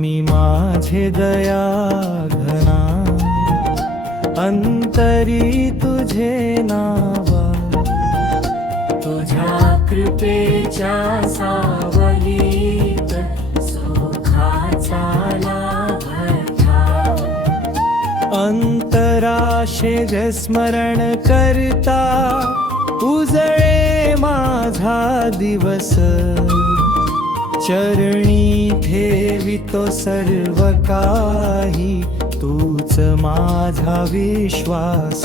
स्वामी माझे दया घना, अंतरी तुझे नावा, तुझ्या कृपेच्या सावलीत सुखाचा लाभ घ्या। अंतराशे जे स्मरण करता उजळे माझा दिवस, चरणी ठेवितो सर्व काही, तूच माझा विश्वास।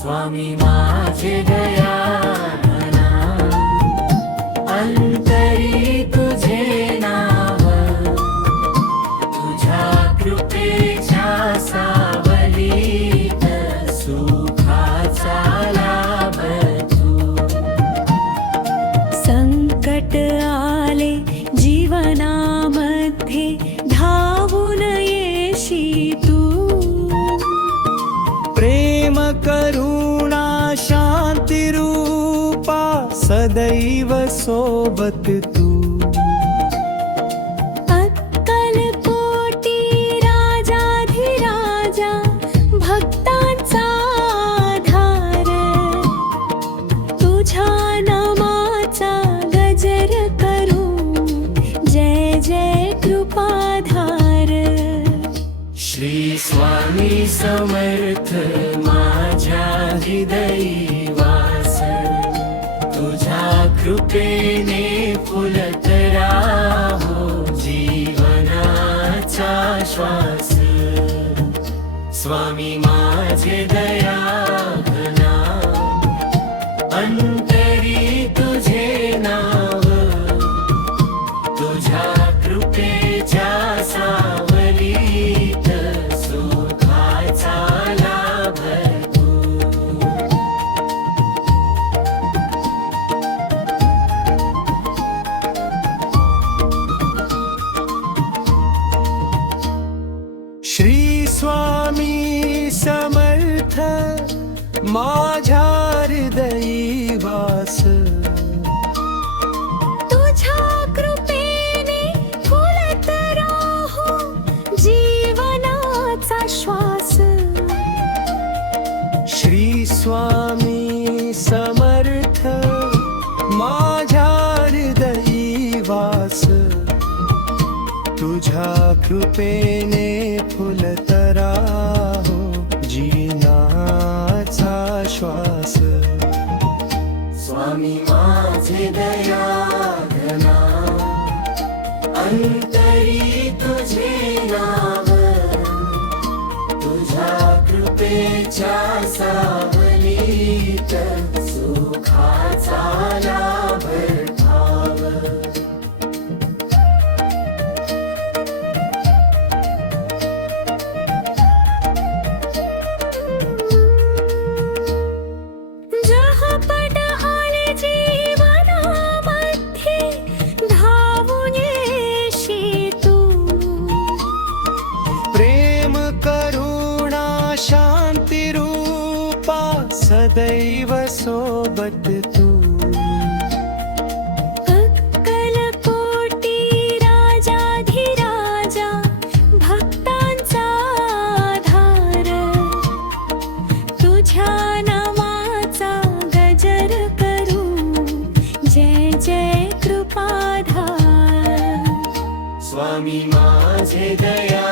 स्वामी माझे दया घना, अंतरी तुझे नाव, तुझ्या कृपेच्या सावलीत सुखाचा लाभ तू। संकट आले जीवनामध्ये धावून येशी तू, प्रेम करुणा शांती रूपा सदैव सोबत तू। अक्कलकोटी राजाधिराजा भक्तांचा आधार, तुझ्या नामाचा गजर करू जय जय कृपाधार। श्री स्वामी समर्थ माझ्या हृदयी वास, तुझ्या कृपेने फुलत राहो जीवनाचा श्वास। स्वामी माझे दया घना, अंतरी तुझे नाव, तुझ्या कृपेच्या सावलीत सुखाचा लाभ तू। श्री स्वामी समर्थ माझ्या हृदयी वास, तुझ्या कृपेने फुलत राहो जीवनाचा श्वास। श्री स्वामी समर्थ माझ्या हृदयी वास, तुझ्या कृपेने फुलत राहो जीवनाचा श्वास। स्वामी माझे दया घना, अंतरी तुझे नाव, तुझ्या कृपेच्या सावलीत सुखाचा लाभ ठाव। जहपट आले जीवनामध्ये धावून येशी तू, प्रेम करुणा शांती रूपा सदैव सोबत तू। अक्कलकोटी राजाधिराजा भक्तांचा आधार, तुझ्या नामाचा गजर करू जय जय कृपाधार। स्वामी माझे दया